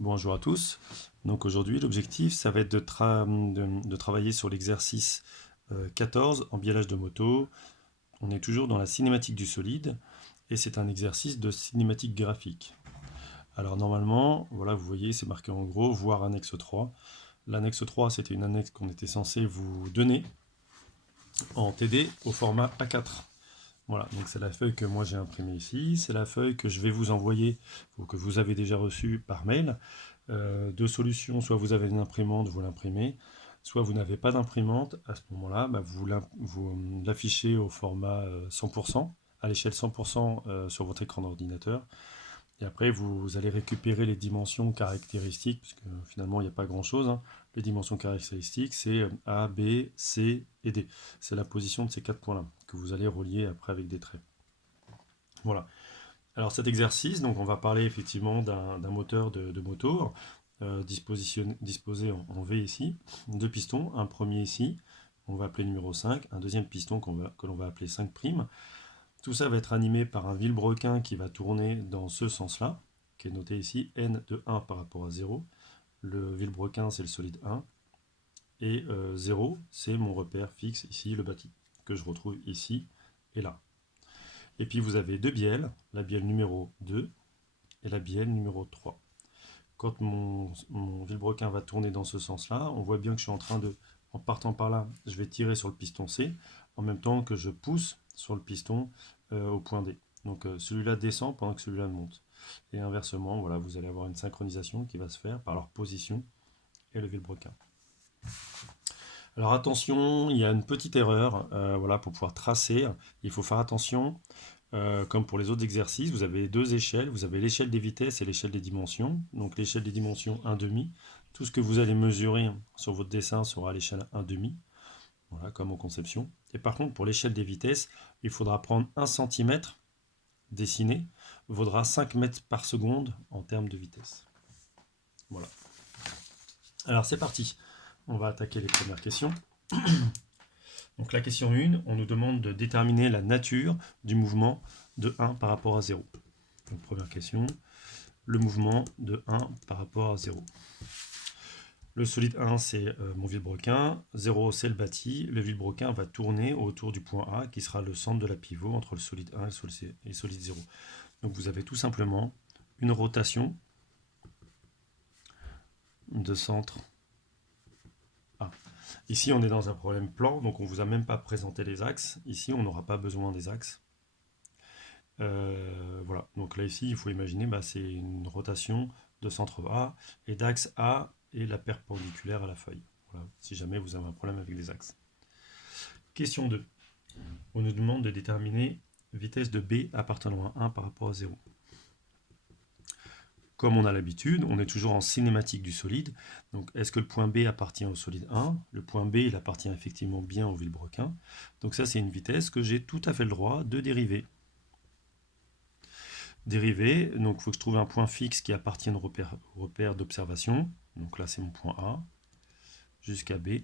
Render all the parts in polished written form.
Bonjour à tous. Donc aujourd'hui, l'objectif, ça va être de travailler sur l'exercice 14, embiellage de moto. On est toujours dans la cinématique du solide et c'est un exercice de cinématique graphique. Alors normalement, voilà, vous voyez, c'est marqué en gros, voir annexe 3. L'annexe 3, c'était une annexe qu'on était censé vous donner en TD au format A4. Voilà, donc c'est la feuille que moi j'ai imprimée ici, c'est la feuille que je vais vous envoyer, ou que vous avez déjà reçue par mail. Deux solutions, soit vous avez une imprimante, vous l'imprimez, soit vous n'avez pas d'imprimante, à ce moment-là, vous l'affichez au format 100%, à l'échelle 100% sur votre écran d'ordinateur, et après vous allez récupérer les dimensions caractéristiques, puisque finalement il n'y a pas grand-chose, hein. Les dimensions caractéristiques, c'est A, B, C et D. C'est la position de ces quatre points-là, que vous allez relier après avec des traits. Voilà. Alors cet exercice, donc on va parler effectivement d'un moteur de moto disposé en V ici, deux pistons, un premier ici, on va appeler numéro 5, un deuxième piston que l'on va appeler 5'. Tout ça va être animé par un vilebrequin qui va tourner dans ce sens-là, qui est noté ici, n de 1 par rapport à 0. Le vilebrequin, c'est le solide 1, et 0, c'est mon repère fixe ici, le bâti, que je retrouve ici et là. Et puis vous avez deux bielles, la bielle numéro 2 et la bielle numéro 3. Quand mon vilebrequin va tourner dans ce sens-là, on voit bien que je suis en train de, en partant par là, je vais tirer sur le piston C, en même temps que je pousse sur le piston au point D. Donc celui-là descend pendant que celui-là monte. Et inversement, voilà, vous allez avoir une synchronisation qui va se faire par leur position et le vilebrequin. Alors attention, il y a une petite erreur, voilà, pour pouvoir tracer, il faut faire attention. Comme pour les autres exercices, vous avez deux échelles. Vous avez l'échelle des vitesses et l'échelle des dimensions. Donc l'échelle des dimensions 1,5. Tout ce que vous allez mesurer sur votre dessin sera à l'échelle 1,5. Voilà, comme en conception. Et par contre, pour l'échelle des vitesses, il faudra prendre 1 cm dessiné, vaudra 5 mètres par seconde en termes de vitesse. Voilà. Alors c'est parti. On va attaquer les premières questions. Donc la question 1, on nous demande de déterminer la nature du mouvement de 1 par rapport à 0. Donc première question, le mouvement de 1 par rapport à 0. Le solide 1, c'est mon vilebrequin. 0, c'est le bâti. Le vilebrequin va tourner autour du point A, qui sera le centre de la pivot entre le solide 1 et le solide 0. Donc vous avez tout simplement une rotation de centre A. Ici, on est dans un problème plan, donc on ne vous a même pas présenté les axes. Ici, on n'aura pas besoin des axes. Voilà, donc là ici, il faut imaginer, c'est une rotation de centre A, et d'axe A est la perpendiculaire à la feuille. Voilà, si jamais vous avez un problème avec les axes. Question 2. On nous demande de déterminer vitesse de B appartenant à 1 par rapport à 0. Comme on a l'habitude, on est toujours en cinématique du solide. Donc est-ce que le point B appartient au solide 1? Le point B, il appartient effectivement bien au vilebrequin. Donc ça, c'est une vitesse que j'ai tout à fait le droit de dériver. Dérivé, donc il faut que je trouve un point fixe qui appartienne au repère d'observation. Donc là, c'est mon point A, jusqu'à B.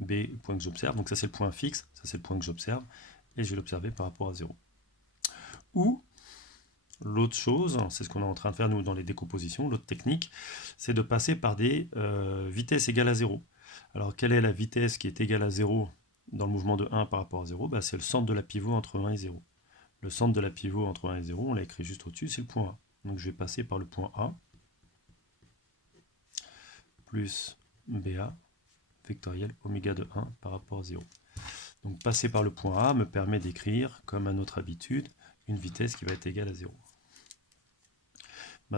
B, point que j'observe. Donc ça, c'est le point fixe, ça, c'est le point que j'observe. Et je vais l'observer par rapport à 0. Ou, l'autre chose, c'est ce qu'on est en train de faire, nous, dans les décompositions, l'autre technique, c'est de passer par des vitesses égales à 0. Alors, quelle est la vitesse qui est égale à 0 dans le mouvement de 1 par rapport à 0? C'est le centre de la pivot entre 1 et 0. Le centre de la pivot entre 1 et 0, on l'a écrit juste au-dessus, c'est le point A. Donc je vais passer par le point A, plus BA, vectoriel oméga de 1 par rapport à 0. Donc passer par le point A me permet d'écrire, comme à notre habitude, une vitesse qui va être égale à 0.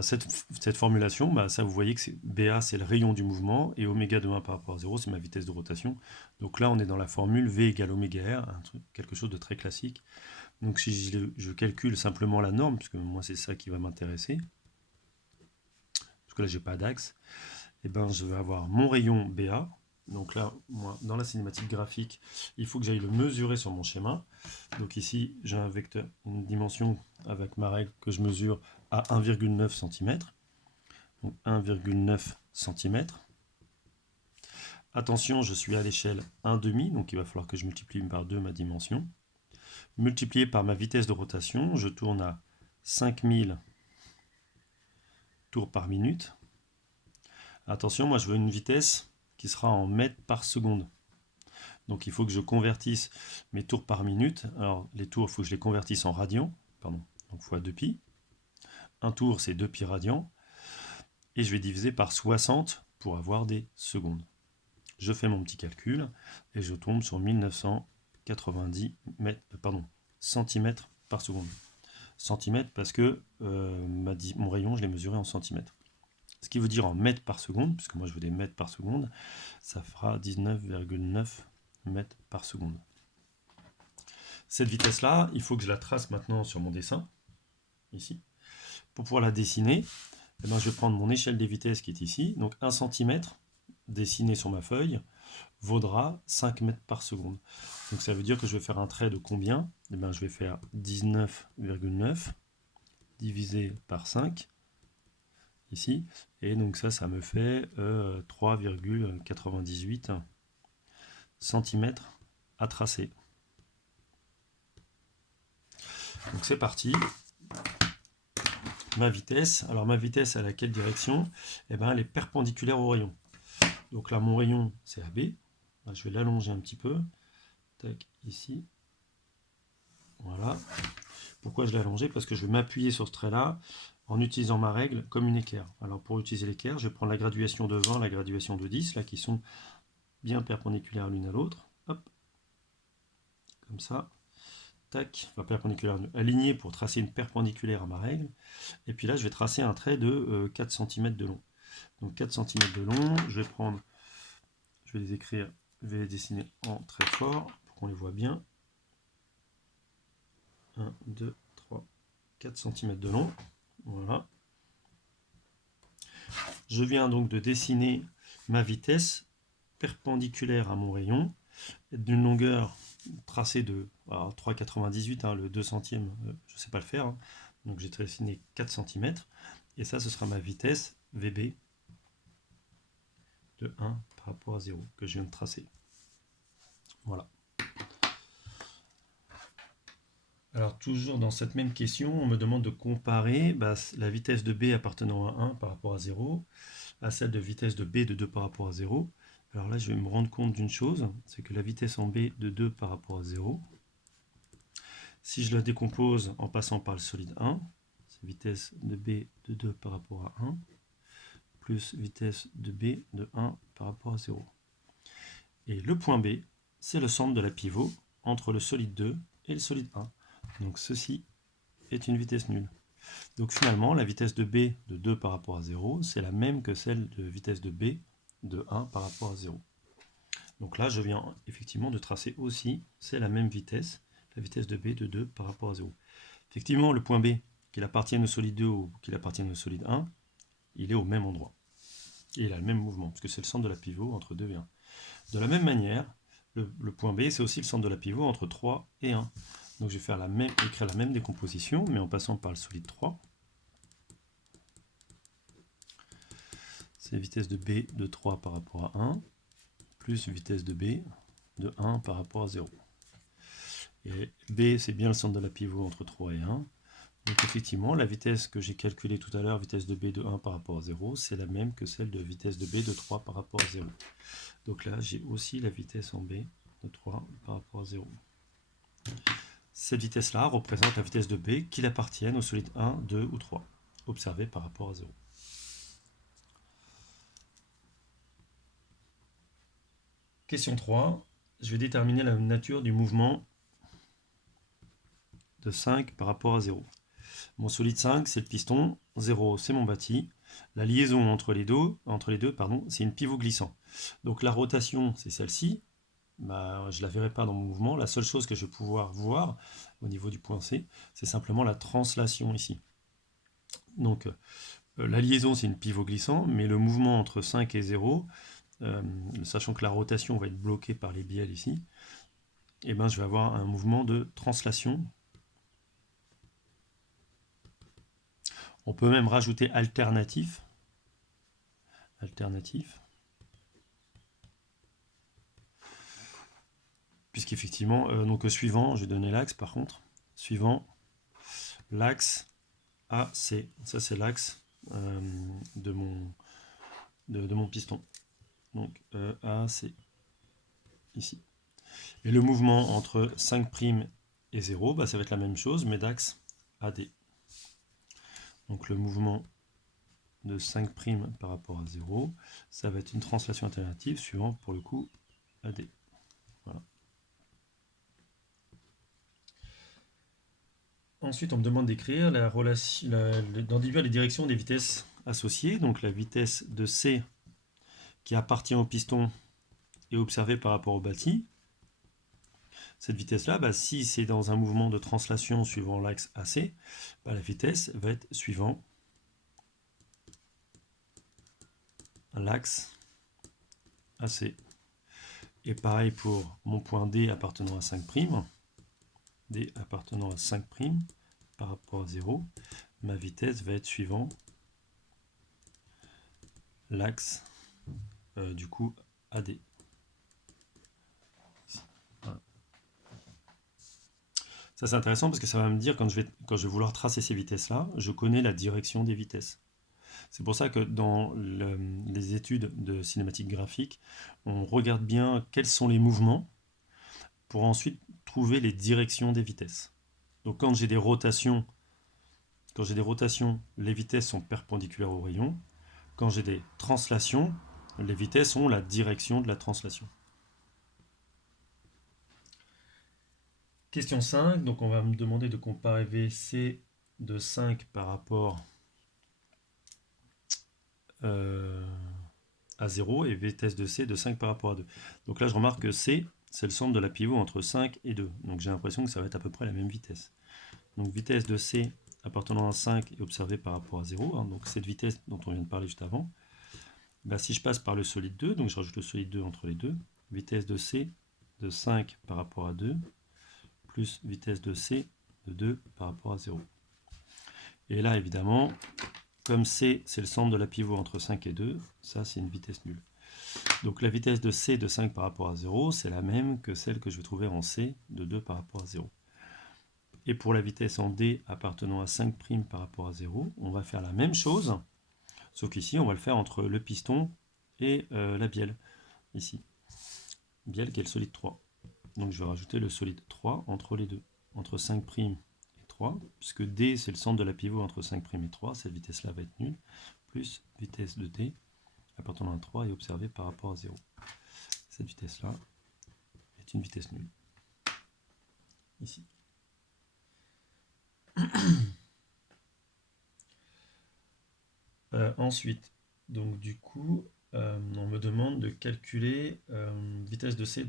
Cette formulation, ça vous voyez que BA c'est le rayon du mouvement, et oméga de 1 par rapport à 0 c'est ma vitesse de rotation. Donc là on est dans la formule V égale oméga R, quelque chose de très classique. Donc si je calcule simplement la norme, puisque moi c'est ça qui va m'intéresser, parce que là j'ai pas d'axe, et je vais avoir mon rayon BA. Donc là, moi, dans la cinématique graphique, il faut que j'aille le mesurer sur mon schéma. Donc ici, j'ai un vecteur, une dimension avec ma règle que je mesure à 1,9 cm. Donc 1,9 cm. Attention, je suis à l'échelle 1,5, donc il va falloir que je multiplie par 2 ma dimension. Multiplié par ma vitesse de rotation, je tourne à 5000 tours par minute. Attention, moi je veux une vitesse qui sera en mètres par seconde. Donc il faut que je convertisse mes tours par minute. Alors les tours, il faut que je les convertisse en radians, pardon, donc fois 2pi. Un tour, c'est 2pi radians. Et je vais diviser par 60 pour avoir des secondes. Je fais mon petit calcul et je tombe sur 1990 centimètres par seconde. Centimètres parce que mon rayon, je l'ai mesuré en centimètres. Ce qui veut dire en mètres par seconde, puisque moi je veux des mètres par seconde, ça fera 19,9 mètres par seconde. Cette vitesse-là, il faut que je la trace maintenant sur mon dessin, ici. Pour pouvoir la dessiner, eh ben, je vais prendre mon échelle des vitesses qui est ici. Donc 1 cm dessiné sur ma feuille vaudra 5 mètres par seconde. Donc ça veut dire que je vais faire un trait de combien? Eh ben, je vais faire 19,9 divisé par 5 ici. Et donc ça me fait 3,98 cm à tracer. Donc c'est parti. Ma vitesse, alors ma vitesse, elle a quelle direction? Eh ben, elle est perpendiculaire au rayon. Donc là, mon rayon, c'est AB. Là, je vais l'allonger un petit peu. Tac, ici. Voilà. Pourquoi je l'ai allongé? Parce que je vais m'appuyer sur ce trait-là en utilisant ma règle comme une équerre. Alors pour utiliser l'équerre, je vais prendre la graduation de 20, la graduation de 10, là, qui sont bien perpendiculaires l'une à l'autre. Hop. Comme ça. Tac, enfin, perpendiculaire, aligné pour tracer une perpendiculaire à ma règle. Et puis là, je vais tracer un trait de 4 cm de long. Donc 4 cm de long, je vais les écrire, je vais les dessiner en très fort pour qu'on les voit bien. 1, 2, 3, 4 cm de long. Voilà. Je viens donc de dessiner ma vitesse perpendiculaire à mon rayon, d'une longueur tracée de 3,98, le 2 centièmes, je ne sais pas le faire, donc j'ai dessiné 4 cm, et ça ce sera ma vitesse VB de 1 par rapport à 0 que je viens de tracer. Voilà. Alors toujours dans cette même question, on me demande de comparer la vitesse de B appartenant à 1 par rapport à 0 à celle de vitesse de B de 2 par rapport à 0. Alors là, je vais me rendre compte d'une chose, c'est que la vitesse en B de 2 par rapport à 0, si je la décompose en passant par le solide 1, c'est vitesse de B de 2 par rapport à 1, plus vitesse de B de 1 par rapport à 0. Et le point B, c'est le centre de la pivot entre le solide 2 et le solide 1. Donc ceci est une vitesse nulle. Donc finalement, la vitesse de B de 2 par rapport à 0, c'est la même que celle de vitesse de B de 1 par rapport à 0. Donc là, je viens effectivement de tracer aussi, c'est la même vitesse, la vitesse de B de 2 par rapport à 0. Effectivement, le point B, qu'il appartienne au solide 2 ou qu'il appartienne au solide 1, il est au même endroit. Et il a le même mouvement, parce que c'est le centre de la pivot entre 2 et 1. De la même manière, le point B, c'est aussi le centre de la pivot entre 3 et 1. Donc je vais faire écrire la même décomposition, mais en passant par le solide 3. C'est vitesse de B de 3 par rapport à 1, plus vitesse de B de 1 par rapport à 0. Et B, c'est bien le centre de la pivot entre 3 et 1. Donc effectivement, la vitesse que j'ai calculée tout à l'heure, vitesse de B de 1 par rapport à 0, c'est la même que celle de vitesse de B de 3 par rapport à 0. Donc là, j'ai aussi la vitesse en B de 3 par rapport à 0. Cette vitesse-là représente la vitesse de B qu'il appartienne au solide 1, 2 ou 3, observée par rapport à 0. Question 3. Je vais déterminer la nature du mouvement de 5 par rapport à 0. Mon solide 5, c'est le piston, 0, c'est mon bâti. La liaison entre les deux, c'est une pivot glissant. Donc la rotation, c'est celle-ci. Je ne la verrai pas dans mon mouvement. La seule chose que je vais pouvoir voir au niveau du point C, c'est simplement la translation ici. Donc la liaison, c'est une pivot glissant, mais le mouvement entre 5 et 0, sachant que la rotation va être bloquée par les bielles ici, et je vais avoir un mouvement de translation. On peut même rajouter alternatif. Puisqu'effectivement, suivant, je vais donner l'axe par contre. Suivant, l'axe AC. Ça c'est l'axe de mon de mon piston. Donc AC, ici. Et le mouvement entre 5' et 0, bah, ça va être la même chose, mais d'axe AD. Donc le mouvement de 5' par rapport à 0, ça va être une translation alternative suivant, pour le coup, AD. Voilà. Ensuite, on me demande d'écrire la relation, d'individuer les directions des vitesses associées. Donc la vitesse de C qui appartient au piston est observée par rapport au bâti. Cette vitesse-là, bah, si c'est dans un mouvement de translation suivant l'axe AC, bah, la vitesse va être suivant l'axe AC. Et pareil pour mon point D appartenant à 5', D appartenant à 5' par rapport à 0, ma vitesse va être suivant l'axe du coup AD. Voilà. Ça c'est intéressant parce que ça va me dire quand je vais vouloir tracer ces vitesses-là, je connais la direction des vitesses. C'est pour ça que dans les études de cinématique graphique, on regarde bien quels sont les mouvements pour ensuite trouver les directions des vitesses. Donc quand j'ai des rotations, les vitesses sont perpendiculaires au rayon. Quand j'ai des translations, les vitesses ont la direction de la translation. Question 5, donc on va me demander de comparer VC de 5 par rapport à 0 et vitesse de C de 5 par rapport à 2. Donc là je remarque que C, c'est le centre de la pivot entre 5 et 2. Donc j'ai l'impression que ça va être à peu près la même vitesse. Donc vitesse de C appartenant à 5 est observée par rapport à 0. Hein, donc cette vitesse dont on vient de parler juste avant. Bah, si je passe par le solide 2, donc je rajoute le solide 2 entre les deux, vitesse de C de 5 par rapport à 2, plus vitesse de C de 2 par rapport à 0. Et là, évidemment, comme C, c'est le centre de la pivot entre 5 et 2, ça, c'est une vitesse nulle. Donc la vitesse de C de 5 par rapport à 0, c'est la même que celle que je vais trouver en C de 2 par rapport à 0. Et pour la vitesse en D appartenant à 5' par rapport à 0, on va faire la même chose, sauf qu'ici, on va le faire entre le piston et la bielle, ici. Bielle qui est le solide 3. Donc je vais rajouter le solide 3 entre les deux, entre 5' et 3, puisque D c'est le centre de la pivot entre 5' et 3, cette vitesse-là va être nulle, plus vitesse de D appartenant à 3 est observée par rapport à 0. Cette vitesse-là est une vitesse nulle. Ici. Ensuite, donc du coup, on me demande de calculer vitesse de C,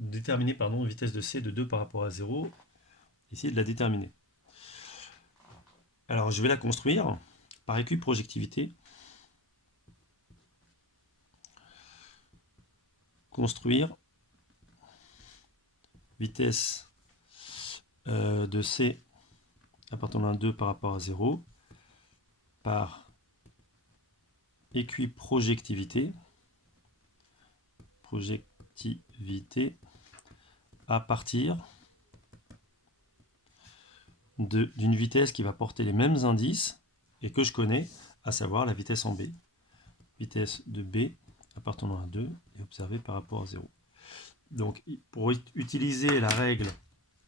déterminer vitesse de C de 2 par rapport à 0, essayer de la déterminer. Alors je vais la construire par équiprojectivité. Construire vitesse de C appartenant à 2 par rapport à 0 par équiprojectivité à partir d'une vitesse qui va porter les mêmes indices et que je connais, à savoir la vitesse en B. Vitesse de B appartenant à 2 est observée par rapport à 0. Donc pour utiliser la règle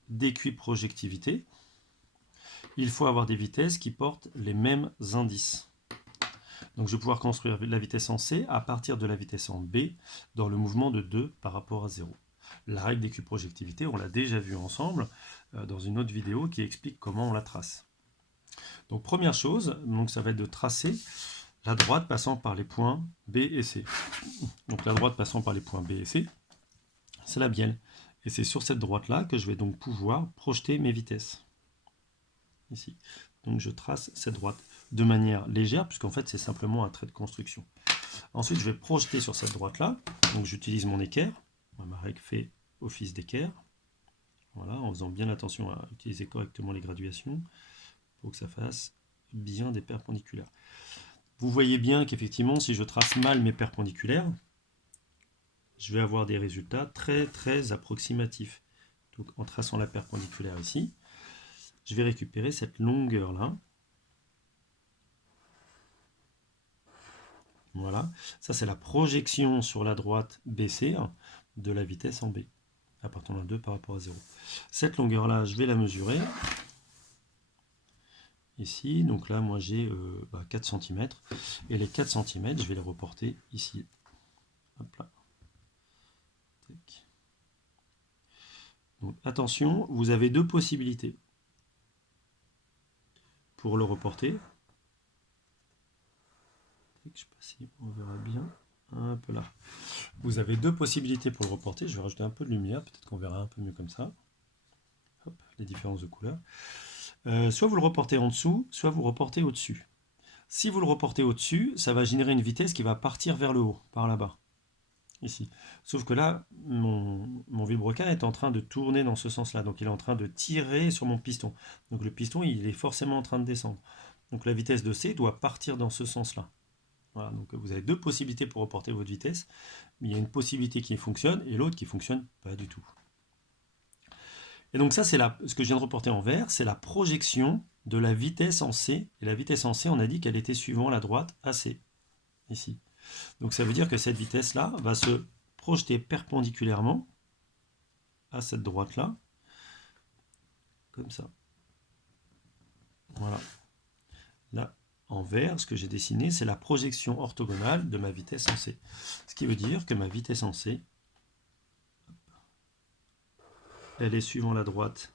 d'équiprojectivité, il faut avoir des vitesses qui portent les mêmes indices. Donc je vais pouvoir construire la vitesse en C à partir de la vitesse en B dans le mouvement de 2 par rapport à 0. La règle d'équiprojectivité, on l'a déjà vue ensemble dans une autre vidéo qui explique comment on la trace. Donc première chose, donc ça va être de tracer la droite passant par les points B et C. Donc la droite passant par les points B et C, c'est la bielle. Et c'est sur cette droite-là que je vais donc pouvoir projeter mes vitesses. Ici. Donc je trace cette droite de manière légère, puisqu'en fait c'est simplement un trait de construction. Ensuite je vais projeter sur cette droite-là, donc j'utilise mon équerre, ma règle fait office d'équerre, voilà, en faisant bien attention à utiliser correctement les graduations, pour que ça fasse bien des perpendiculaires. Vous voyez bien qu'effectivement, si je trace mal mes perpendiculaires, je vais avoir des résultats très très approximatifs. Donc en traçant la perpendiculaire ici, je vais récupérer cette longueur-là. Voilà, ça c'est la projection sur la droite BC de la vitesse en B, à partir de 2 par rapport à 0. Cette longueur-là, je vais la mesurer. Ici, donc là, moi j'ai 4 cm. Et les 4 cm, je vais les reporter ici. Hop là. Tac. Donc attention, vous avez deux possibilités pour le reporter. Je ne sais pas si on verra bien. Un peu là. Vous avez deux possibilités pour le reporter. Je vais rajouter un peu de lumière, peut-être qu'on verra un peu mieux comme ça. Hop, les différences de couleurs. Soit vous le reportez en dessous, soit vous le reportez au-dessus. Si vous le reportez au-dessus, ça va générer une vitesse qui va partir vers le haut, par là-bas. Ici. Sauf que là, mon vilebrequin est en train de tourner dans ce sens-là. Donc il est en train de tirer sur mon piston. Donc le piston, il est forcément en train de descendre. Donc la vitesse de C doit partir dans ce sens-là. Voilà, donc vous avez deux possibilités pour reporter votre vitesse. Il y a une possibilité qui fonctionne et l'autre qui ne fonctionne pas du tout. Et donc ça, c'est ce que je viens de reporter en vert, c'est la projection de la vitesse en C. Et la vitesse en C, on a dit qu'elle était suivant la droite AC, ici. Donc ça veut dire que cette vitesse-là va se projeter perpendiculairement à cette droite-là, comme ça. Voilà. Là, en vert, ce que j'ai dessiné, c'est la projection orthogonale de ma vitesse en C. Ce qui veut dire que ma vitesse en C, elle est suivant la droite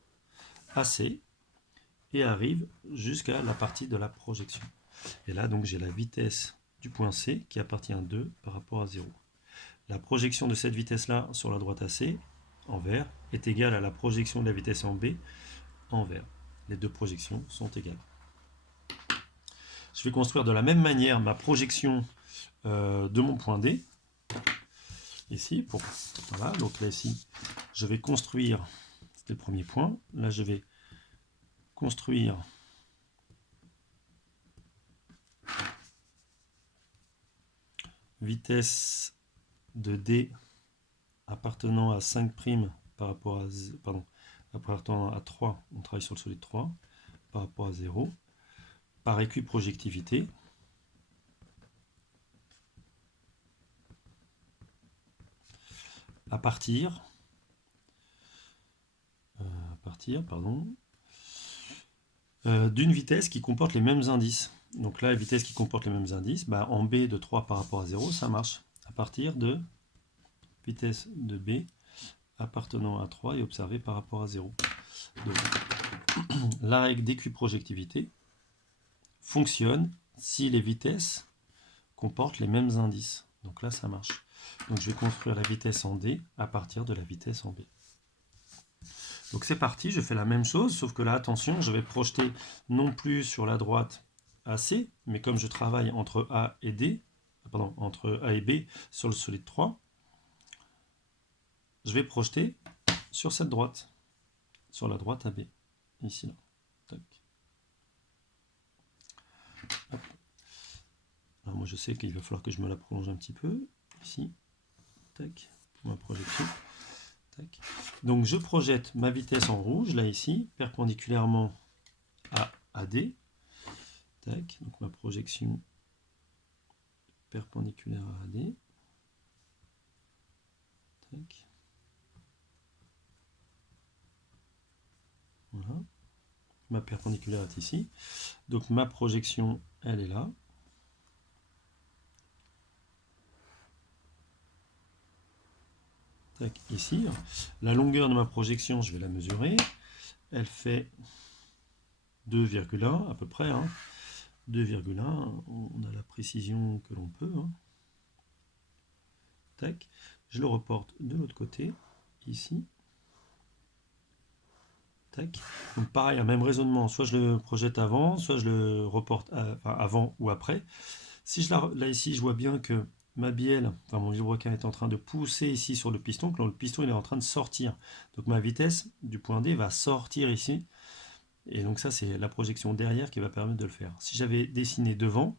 AC et arrive jusqu'à la partie de la projection. Et là, donc, j'ai la vitesse du point C qui appartient à 2 par rapport à 0. La projection de cette vitesse-là sur la droite AC, en vert, est égale à la projection de la vitesse en B, en vert. Les deux projections sont égales. Je vais construire de la même manière ma projection de mon point D. Ici, voilà, donc là, ici, je vais construire, c'était le premier point, là, je vais construire vitesse de D appartenant à 5' par rapport à, pardon, appartenant à 3, on travaille sur le solide 3, par rapport à 0, par équiprojectivité. À partir d'une vitesse qui comporte les mêmes indices. Donc là, la vitesse qui comporte les mêmes indices, en B de 3 par rapport à 0, ça marche. À partir de vitesse de B appartenant à 3 et observée par rapport à 0. Donc, la règle d'équiprojectivité fonctionne si les vitesses comportent les mêmes indices. Donc là, ça marche. Donc je vais construire la vitesse en D à partir de la vitesse en B. Donc c'est parti, je fais la même chose, sauf que là, attention, je vais projeter non plus sur la droite AC, mais comme je travaille entre A et D, entre A et B sur le solide 3, je vais projeter sur cette droite, sur la droite AB, ici là. Tac. Hop. Alors moi je sais qu'il va falloir que je me la prolonge un petit peu, ici, tac, pour ma projection. Tac. Donc je projette ma vitesse en rouge, là ici, perpendiculairement à AD. Tac. Donc ma projection perpendiculaire à AD. Tac. Voilà. Ma perpendiculaire est ici. Donc ma projection, elle est là. Tac, ici. La longueur de ma projection, je vais la mesurer. Elle fait 2,1 à peu près. 2,1, on a la précision que l'on peut. Tac. Je le reporte de l'autre côté, ici. Tac. Donc pareil, un même raisonnement. Soit je le projette avant, soit je le reporte avant ou après. Si là ici, je vois bien que ma bielle, mon vilebrequin est en train de pousser ici sur le piston, que le piston il est en train de sortir. Donc ma vitesse du point D va sortir ici. Et donc ça, c'est la projection derrière qui va permettre de le faire. Si j'avais dessiné devant,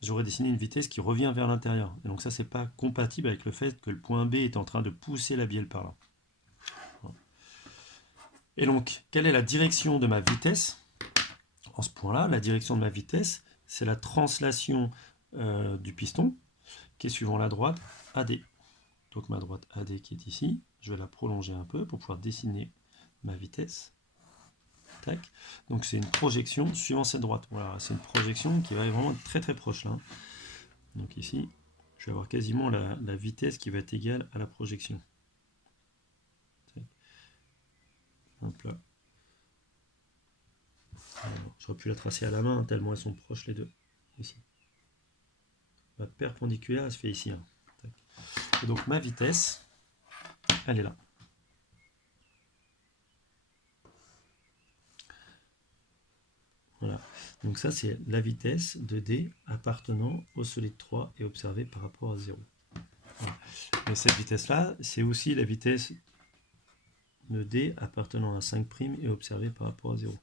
j'aurais dessiné une vitesse qui revient vers l'intérieur. Et donc ça, c'est pas compatible avec le fait que le point B est en train de pousser la bielle par là. Et donc, quelle est la direction de ma vitesse? En ce point-là, la direction de ma vitesse, c'est la translation du piston. qui est suivant la droite AD. Donc ma droite AD qui est ici, je vais la prolonger un peu pour pouvoir dessiner ma vitesse. Tac. Donc c'est une projection suivant cette droite. Voilà, c'est une projection qui va vraiment être très très proche là. Donc ici, je vais avoir quasiment la vitesse qui va être égale à la projection. Hop là. J'aurais pu la tracer à la main, tellement elles sont proches les deux. Ici. Ma perpendiculaire, elle se fait ici. Hein. Et donc ma vitesse, elle est là. Voilà. Donc ça, c'est la vitesse de D appartenant au solide 3 et observée par rapport à 0. Voilà. Et cette vitesse-là, c'est aussi la vitesse de D appartenant à 5' et observée par rapport à 0.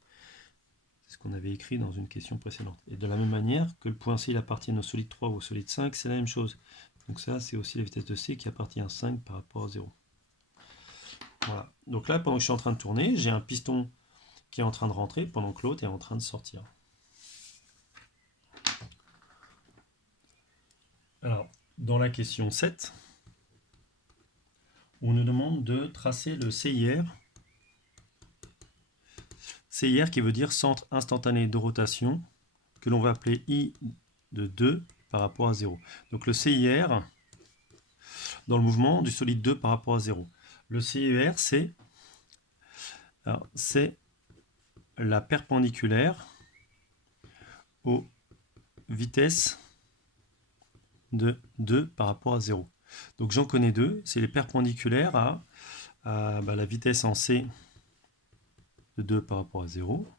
C'est ce qu'on avait écrit dans une question précédente. Et de la même manière que le point C il appartient au solide 3 ou au solide 5, c'est la même chose. Donc ça, c'est aussi la vitesse de C qui appartient à 5 par rapport à 0. Voilà. Donc là, pendant que je suis en train de tourner, j'ai un piston qui est en train de rentrer pendant que l'autre est en train de sortir. Alors, dans la question 7, on nous demande de tracer le CIR. CIR qui veut dire centre instantané de rotation, que l'on va appeler I de 2 par rapport à 0. Donc le CIR, dans le mouvement du solide 2 par rapport à 0. Le CIR, c'est la perpendiculaire aux vitesses de 2 par rapport à 0. Donc j'en connais deux, c'est les perpendiculaires à la vitesse en C de 2 par rapport à 0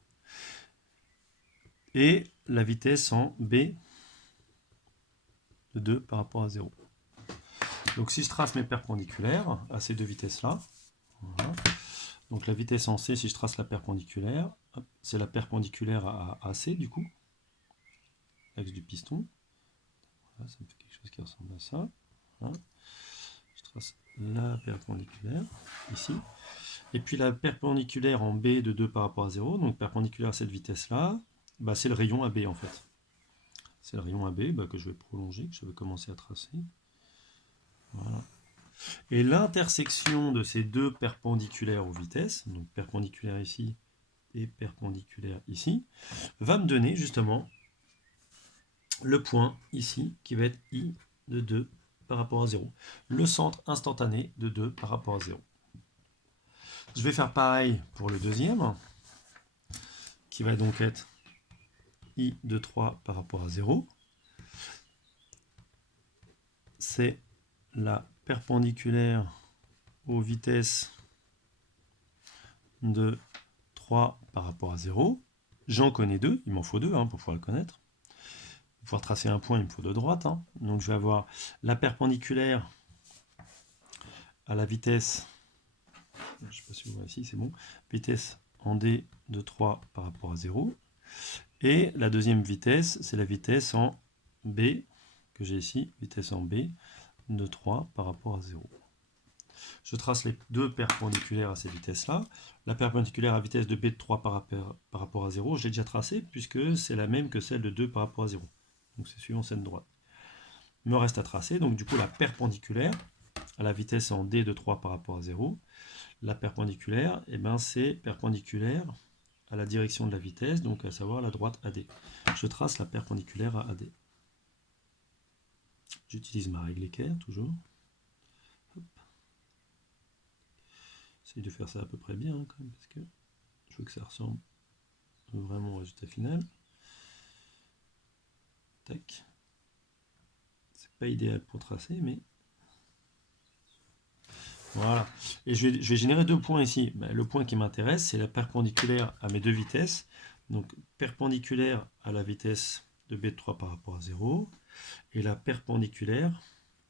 et la vitesse en B de 2 par rapport à 0. Donc si je trace mes perpendiculaires à ces deux vitesses-là, voilà. Donc la vitesse en C, si je trace la perpendiculaire, c'est la perpendiculaire à AC du coup, l'axe du piston. Voilà, ça me fait quelque chose qui ressemble à ça. Voilà. Je trace la perpendiculaire ici. Et puis la perpendiculaire en B de 2 par rapport à 0, donc perpendiculaire à cette vitesse-là, c'est le rayon AB en fait. C'est le rayon AB que je vais prolonger, que je vais commencer à tracer. Voilà. Et l'intersection de ces deux perpendiculaires aux vitesses, donc perpendiculaire ici et perpendiculaire ici, va me donner justement le point ici qui va être I de 2 par rapport à 0. Le centre instantané de 2 par rapport à 0. Je vais faire pareil pour le deuxième, qui va donc être I de 3 par rapport à 0. C'est la perpendiculaire aux vitesses de 3 par rapport à 0. J'en connais deux, il m'en faut deux pour pouvoir le connaître. Pour pouvoir tracer un point, il me faut deux droites. Donc je vais avoir la perpendiculaire à la vitesse, je ne sais pas si vous voyez ici, c'est bon, vitesse en D de 3 par rapport à 0. Et la deuxième vitesse, c'est la vitesse en B, que j'ai ici, vitesse en B de 3 par rapport à 0. Je trace les deux perpendiculaires à ces vitesses-là. La perpendiculaire à vitesse de B de 3 par rapport à 0, je l'ai déjà tracée puisque c'est la même que celle de 2 par rapport à 0. Donc c'est suivant cette droite. Il me reste à tracer, donc du coup la perpendiculaire à la vitesse en D de 3 par rapport à 0. La perpendiculaire, c'est perpendiculaire à la direction de la vitesse, donc à savoir la droite AD. Je trace la perpendiculaire à AD. J'utilise ma règle équerre, toujours. J'essaie de faire ça à peu près bien, quand même, parce que je veux que ça ressemble vraiment au résultat final. Tac. C'est pas idéal pour tracer, mais... Voilà. Et je vais générer deux points ici. Le point qui m'intéresse, c'est la perpendiculaire à mes deux vitesses. Donc, perpendiculaire à la vitesse de B de 3 par rapport à 0. Et la perpendiculaire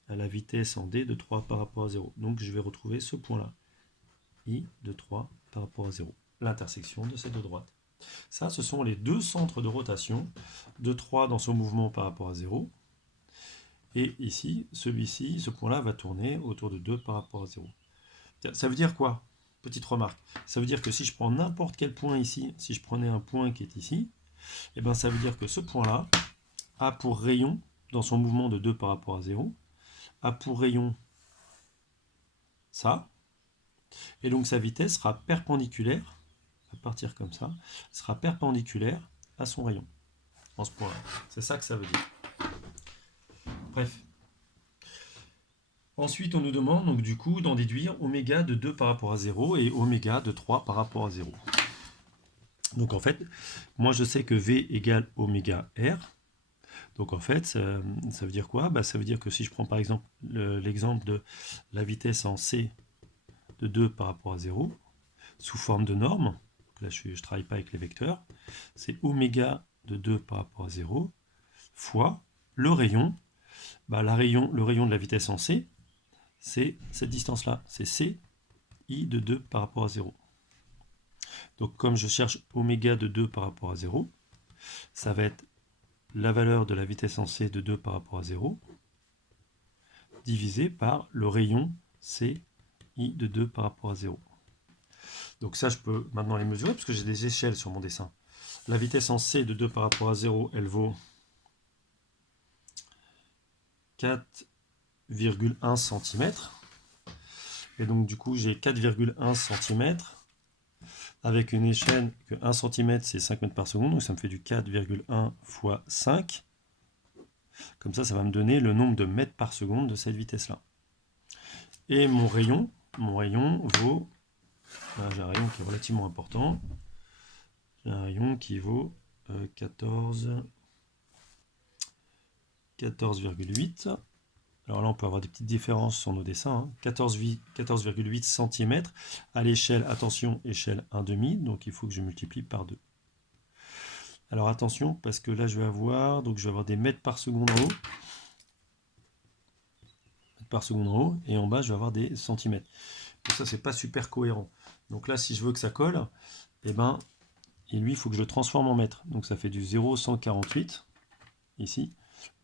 à la vitesse en D de 3 par rapport à 0. Donc, je vais retrouver ce point-là. I de 3 par rapport à 0. L'intersection de ces deux droites. Ça, ce sont les deux centres de rotation de 3 dans son mouvement par rapport à 0. Et ici, celui-ci, ce point-là va tourner autour de 2 par rapport à 0. Ça veut dire quoi? Petite remarque. Ça veut dire que si je prends n'importe quel point ici, si je prenais un point qui est ici, ça veut dire que ce point-là a pour rayon dans son mouvement de 2 par rapport à 0, a pour rayon ça, et donc sa vitesse sera perpendiculaire, à partir comme ça, sera perpendiculaire à son rayon, en ce point-là. C'est ça que ça veut dire. Bref. Ensuite, on nous demande donc du coup d'en déduire oméga de 2 par rapport à 0 et oméga de 3 par rapport à 0. Donc en fait, moi je sais que V égale oméga R. Donc en fait, ça veut dire quoi? Ça veut dire que si je prends par exemple l'exemple de la vitesse en C de 2 par rapport à 0, sous forme de norme, là je ne travaille pas avec les vecteurs, c'est oméga de 2 par rapport à 0 fois le rayon. Le rayon de la vitesse en C, c'est cette distance-là, c'est C I de 2 par rapport à 0. Donc comme je cherche oméga de 2 par rapport à 0, ça va être la valeur de la vitesse en C de 2 par rapport à 0, divisé par le rayon C I de 2 par rapport à 0. Donc ça, je peux maintenant les mesurer, parce que j'ai des échelles sur mon dessin. La vitesse en C de 2 par rapport à 0, elle vaut 4,1 cm. Et donc du coup, j'ai 4,1 cm avec une échelle que 1 cm c'est 5 mètres par seconde, donc ça me fait du 4,1 fois 5. Comme ça va me donner le nombre de mètres par seconde de cette vitesse-là. Et mon rayon vaut, là j'ai un rayon qui est relativement important, j'ai un rayon qui vaut 14,8. Alors là, on peut avoir des petites différences sur nos dessins. 14,8 cm à l'échelle, attention, échelle 1,5, donc il faut que je multiplie par 2. Alors attention, parce que là, je vais avoir des mètres par seconde en haut. Mètres par seconde en haut, et en bas, je vais avoir des centimètres. Et ça, c'est pas super cohérent. Donc là, si je veux que ça colle, et lui, il faut que je le transforme en mètres. Donc ça fait du 0,148, ici,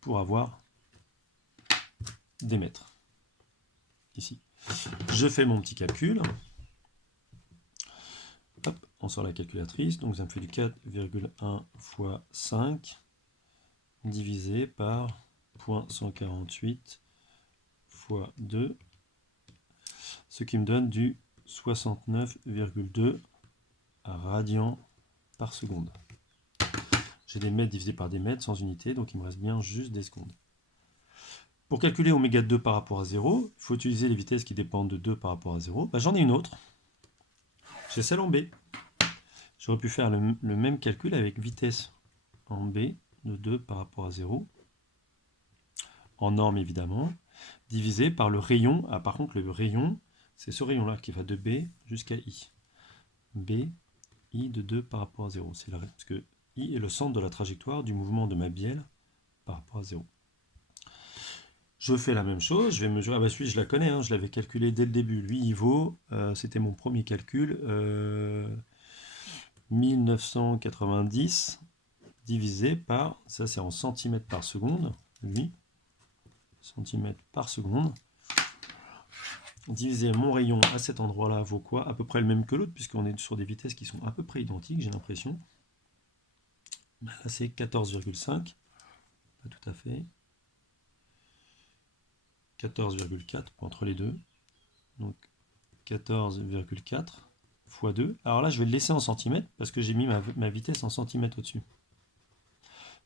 pour avoir des mètres. Ici. Je fais mon petit calcul. Hop, on sort la calculatrice. Donc ça me fait du 4,1 fois 5 divisé par 0,148 fois 2, ce qui me donne du 69,2 radians par seconde. J'ai des mètres divisés par des mètres sans unité, donc il me reste bien juste des secondes. Pour calculer oméga de 2 par rapport à 0, il faut utiliser les vitesses qui dépendent de 2 par rapport à 0. J'en ai une autre. J'ai celle en B. J'aurais pu faire le même calcul avec vitesse en B de 2 par rapport à 0, en norme évidemment, divisé par le rayon. Par contre, le rayon, c'est ce rayon-là qui va de B jusqu'à I. B, I de 2 par rapport à 0. C'est parce que I est le centre de la trajectoire du mouvement de ma bielle par rapport à 0. Je fais la même chose, je vais mesurer, celui je la connais, je l'avais calculé dès le début. Lui, il vaut, c'était mon premier calcul, 1990 divisé par, ça c'est en centimètres par seconde, lui, centimètres par seconde, divisé mon rayon à cet endroit-là vaut quoi? À peu près le même que l'autre, puisqu'on est sur des vitesses qui sont à peu près identiques, j'ai l'impression. Là c'est 14,5, pas tout à fait. 14,4 entre les deux, donc 14,4 fois 2. Alors là je vais le laisser en centimètres parce que j'ai mis ma vitesse en centimètres au-dessus.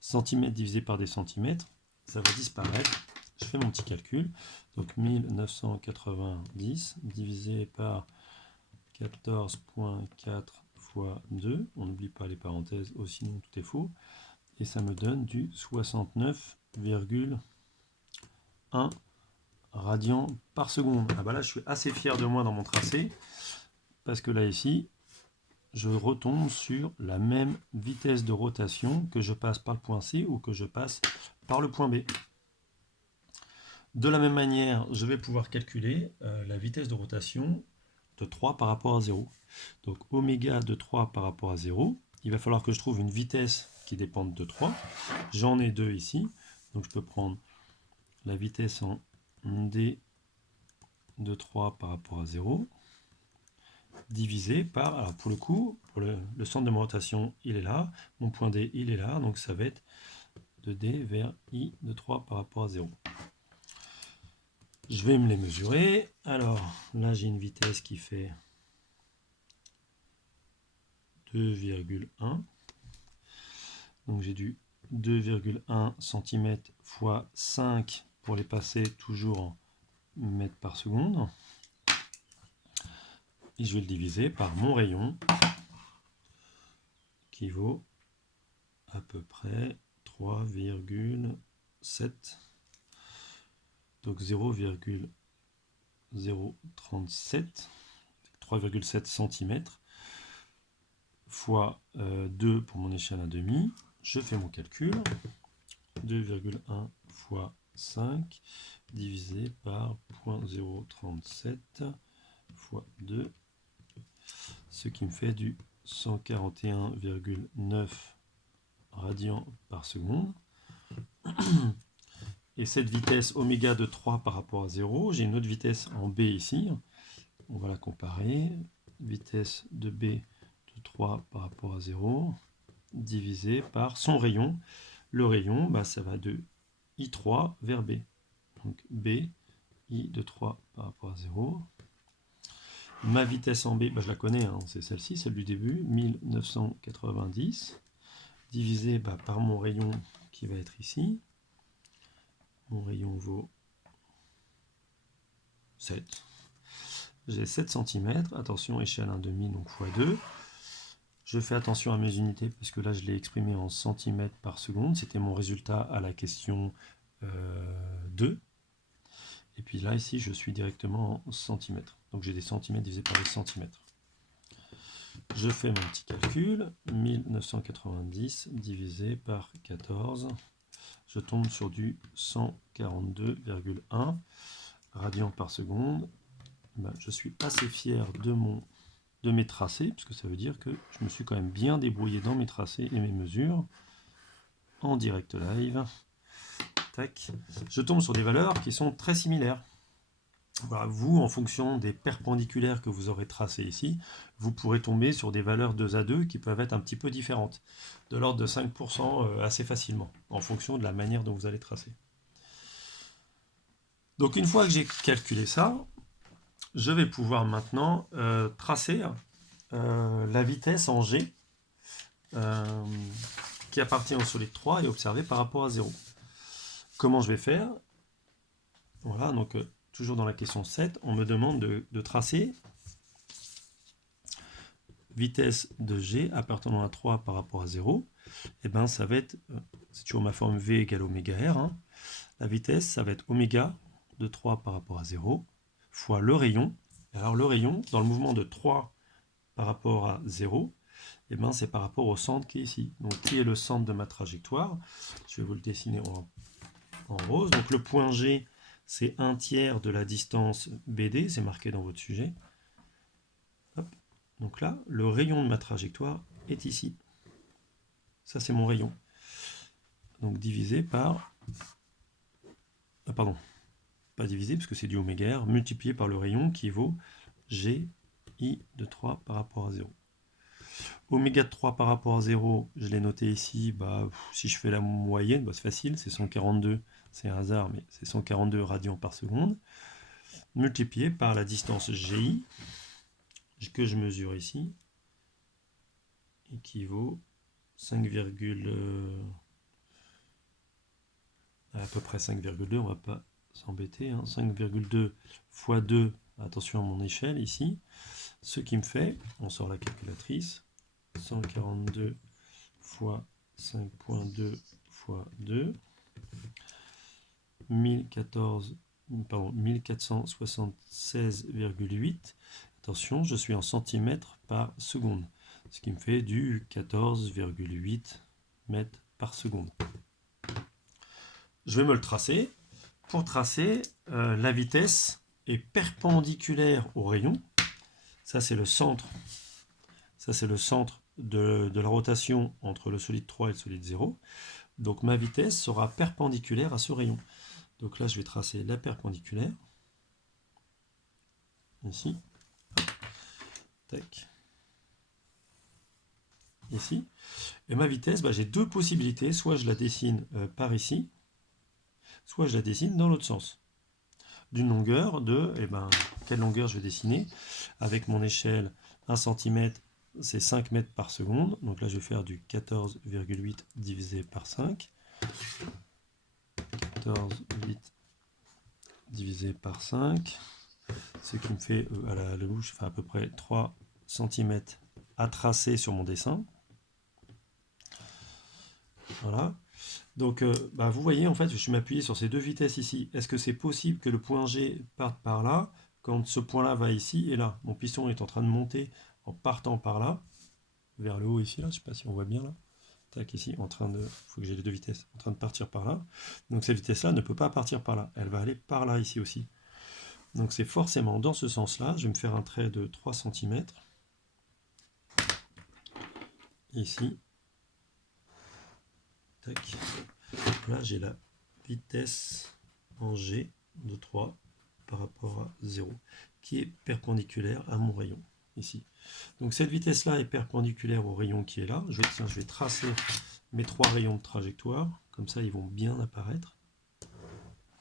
Centimètres divisé par des centimètres, ça va disparaître. Je fais mon petit calcul, donc 1990 divisé par 14,4 fois 2, on n'oublie pas les parenthèses, sinon tout est faux, et ça me donne du 69,1 radians par seconde. Là, je suis assez fier de moi dans mon tracé, parce que là, ici, je retombe sur la même vitesse de rotation que je passe par le point C ou que je passe par le point B. De la même manière, je vais pouvoir calculer la vitesse de rotation de 3 par rapport à 0. Donc, oméga de 3 par rapport à 0, il va falloir que je trouve une vitesse qui dépende de 3. J'en ai deux ici, donc je peux prendre la vitesse en d de 3 par rapport à 0, divisé par, alors pour le coup, pour le centre de ma rotation, il est là, mon point D, il est là, donc ça va être de D vers I de 3 par rapport à 0. Je vais me les mesurer. Alors là, j'ai une vitesse qui fait 2,1. Donc j'ai du 2,1 cm fois 5 pour les passer toujours en mètres par seconde. Et je vais le diviser par mon rayon qui vaut à peu près 3,7. Donc 0,037, 3,7 cm fois 2 pour mon échelle 1,5. Je fais mon calcul. 2,1 fois 5 divisé par 0,037 fois 2, ce qui me fait du 141,9 radians par seconde. Et cette vitesse oméga de 3 par rapport à 0, j'ai une autre vitesse en B ici. On va la comparer. Vitesse de B de 3 par rapport à 0, divisé par son rayon. Le rayon, ça va de I3 vers B. Donc B, I de 3 par rapport à 0. Ma vitesse en B, je la connais, c'est celle-ci, celle du début, 1990, divisé par mon rayon qui va être ici. Mon rayon vaut 7. J'ai 7 cm, attention, échelle 1,5, donc x2. Je fais attention à mes unités, parce que là, je l'ai exprimé en centimètres par seconde. C'était mon résultat à la question 2. Et puis là, ici, je suis directement en centimètres. Donc j'ai des centimètres divisé par les centimètres. Je fais mon petit calcul. 1990 divisé par 14. Je tombe sur du 142,1 radians par seconde. Je suis assez fier de mes tracés, parce que ça veut dire que je me suis quand même bien débrouillé dans mes tracés et mes mesures en direct live. Tac. Je tombe sur des valeurs qui sont très similaires. Voilà, vous, en fonction des perpendiculaires que vous aurez tracés ici, vous pourrez tomber sur des valeurs 2 à 2 qui peuvent être un petit peu différentes, de l'ordre de 5% assez facilement, en fonction de la manière dont vous allez tracer. Donc une fois que j'ai calculé ça, je vais pouvoir maintenant tracer la vitesse en G qui appartient au solide 3 et observer par rapport à 0. Comment je vais faire? Voilà, donc toujours dans la question 7, on me demande de tracer vitesse de G appartenant à 3 par rapport à 0. Et bien ça va être, c'est toujours ma forme V égale oméga R. La vitesse, ça va être oméga de 3 par rapport à 0 fois le rayon. Alors le rayon, dans le mouvement de 3 par rapport à 0, et ben c'est par rapport au centre qui est ici. Donc qui est le centre de ma trajectoire? Je vais vous le dessiner en rose. Donc le point G, c'est 1/3 de la distance BD, c'est marqué dans votre sujet. Hop. Donc là, le rayon de ma trajectoire est ici. Ça, c'est mon rayon. Donc divisé par... pardon, pas divisé parce que c'est du oméga R, multiplié par le rayon qui vaut G I de 3 par rapport à 0. Oméga de 3 par rapport à 0, je l'ai noté ici, si je fais la moyenne, c'est facile, c'est 142, c'est un hasard, mais c'est 142 radians par seconde, multiplié par la distance GI, que je mesure ici, et qui vaut 5, à peu près 5,2, on ne va pas s'embêter, 5,2 fois 2, attention à mon échelle ici, ce qui me fait, on sort la calculatrice, 142 fois 5,2 fois 2, 1476,8. Attention, je suis en centimètres par seconde, ce qui me fait du 14,8 mètres par seconde. Je vais me le tracer. Pour tracer, la vitesse est perpendiculaire au rayon. Ça, c'est le centre. Ça, c'est le centre de la rotation entre le solide 3 et le solide 0. Donc ma vitesse sera perpendiculaire à ce rayon. Donc là, je vais tracer la perpendiculaire. Ici. Tac. ici. Et ma vitesse, j'ai deux possibilités. Soit je la dessine par ici, soit je la dessine dans l'autre sens. D'une longueur de, quelle longueur je vais dessiner? Avec mon échelle 1 cm, c'est 5 mètres par seconde. Donc là, je vais faire du 14,8 divisé par 5. 14,8 divisé par 5. Ce qui me fait, à la louche, à peu près 3 cm à tracer sur mon dessin. Voilà. Donc, vous voyez, en fait, je suis m'appuyer sur ces deux vitesses ici. Est-ce que c'est possible que le point G parte par là, quand ce point-là va ici et là? Mon piston est en train de monter en partant par là, vers le haut ici, là, je ne sais pas si on voit bien là. Tac, ici, en train de, faut que j'ai les deux vitesses, en train de partir par là. Donc cette vitesse-là ne peut pas partir par là. Elle va aller par là ici aussi. Donc c'est forcément dans ce sens-là. Je vais me faire un trait de 3 cm. Ici. Tac. Là, j'ai la vitesse en G de 3 par rapport à 0, qui est perpendiculaire à mon rayon, ici. Donc cette vitesse-là est perpendiculaire au rayon qui est là. Je vais tracer mes trois rayons de trajectoire, comme ça ils vont bien apparaître.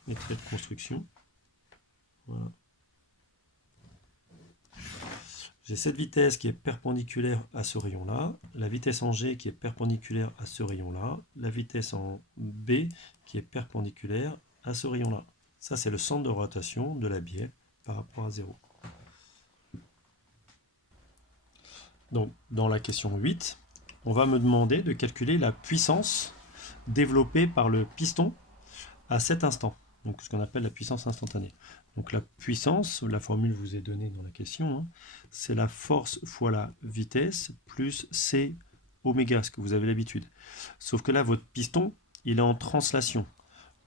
Mes traits de construction. Voilà. J'ai cette vitesse qui est perpendiculaire à ce rayon-là, la vitesse en G qui est perpendiculaire à ce rayon-là, la vitesse en B qui est perpendiculaire à ce rayon-là. Ça, c'est le centre de rotation de la biais par rapport à 0. Donc, dans la question 8, on va me demander de calculer la puissance développée par le piston à cet instant. Donc, ce qu'on appelle la puissance instantanée. Donc, la puissance, la formule vous est donnée dans la question, c'est la force fois la vitesse plus C oméga, ce que vous avez l'habitude. Sauf que là, votre piston, il est en translation.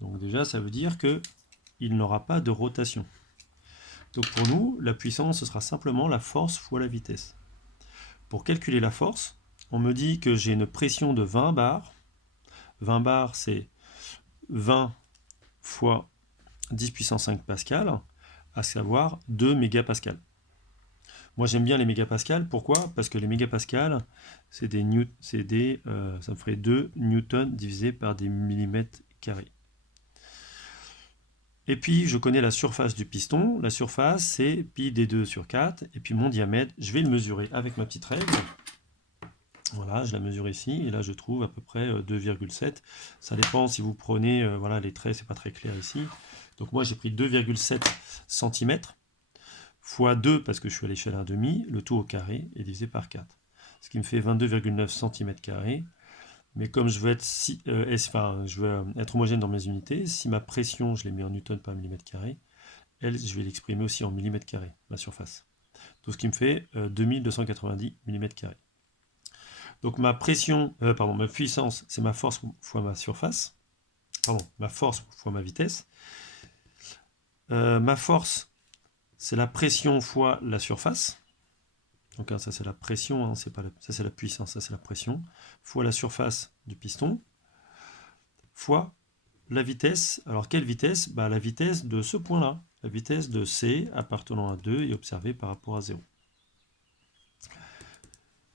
Donc déjà, ça veut dire qu'il n'aura pas de rotation. Donc pour nous, la puissance, ce sera simplement la force fois la vitesse. Pour calculer la force, on me dit que j'ai une pression de 20 bars. 20 bars, c'est 20 fois 10 puissance 5 pascal, à savoir 2 mégapascales. Moi, j'aime bien les mégapascales. Pourquoi? Parce que les mégapascales, ça me ferait 2 newtons divisé par des millimètres carrés. Et puis, je connais la surface du piston. La surface, c'est pi d2 sur 4. Et puis, mon diamètre, je vais le mesurer avec ma petite règle. Voilà, je la mesure ici. Et là, je trouve à peu près 2,7. Ça dépend si vous prenez, les traits, c'est pas très clair ici. Donc, moi, j'ai pris 2,7 cm fois 2, parce que je suis à l'échelle 1,5, le tout au carré, est divisé par 4. Ce qui me fait 22,9 cm². Mais comme je veux être homogène dans mes unités, si ma pression, je l'ai mis en newton par millimètre carré, elle, je vais l'exprimer aussi en millimètres carrés, ma surface. Tout ce qui me fait 2290 millimètres carrés. Donc ma puissance, c'est ma force fois ma surface. Pardon, ma force fois ma vitesse. Ma force, c'est la pression fois la surface. Donc ça c'est la pression, ça c'est la puissance, ça c'est la pression, fois la surface du piston, fois la vitesse. Alors quelle vitesse? La vitesse de ce point-là, la vitesse de C appartenant à 2 et observée par rapport à 0.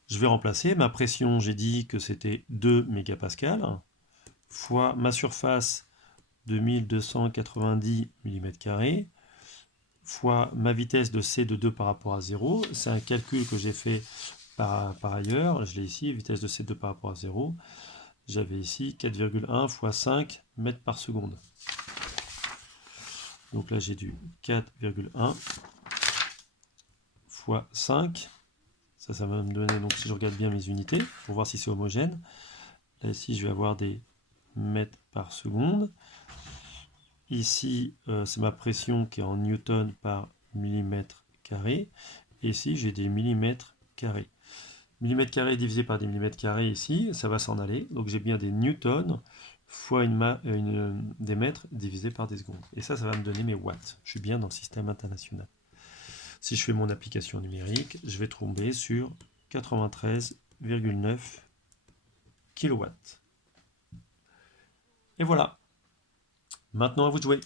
Je vais remplacer ma pression, j'ai dit que c'était 2 mégapascales, fois ma surface de 1290 mm², fois ma vitesse de C de 2 par rapport à 0. C'est un calcul que j'ai fait par ailleurs. Je l'ai ici, vitesse de C2 par rapport à 0. J'avais ici 4,1 fois 5 mètres par seconde. Donc là, j'ai du 4,1 fois 5. Ça va me donner, donc si je regarde bien mes unités, pour voir si c'est homogène. Là, ici, je vais avoir des mètres par seconde. Ici, c'est ma pression qui est en newton par millimètre carré. Et ici, j'ai des millimètres carrés. Millimètres carrés divisé par des millimètres carrés ici, ça va s'en aller. Donc j'ai bien des newtons fois des mètres divisé par des secondes. Et ça va me donner mes watts. Je suis bien dans le système international. Si je fais mon application numérique, je vais tomber sur 93,9 kW. Et voilà. Maintenant à vous de jouer.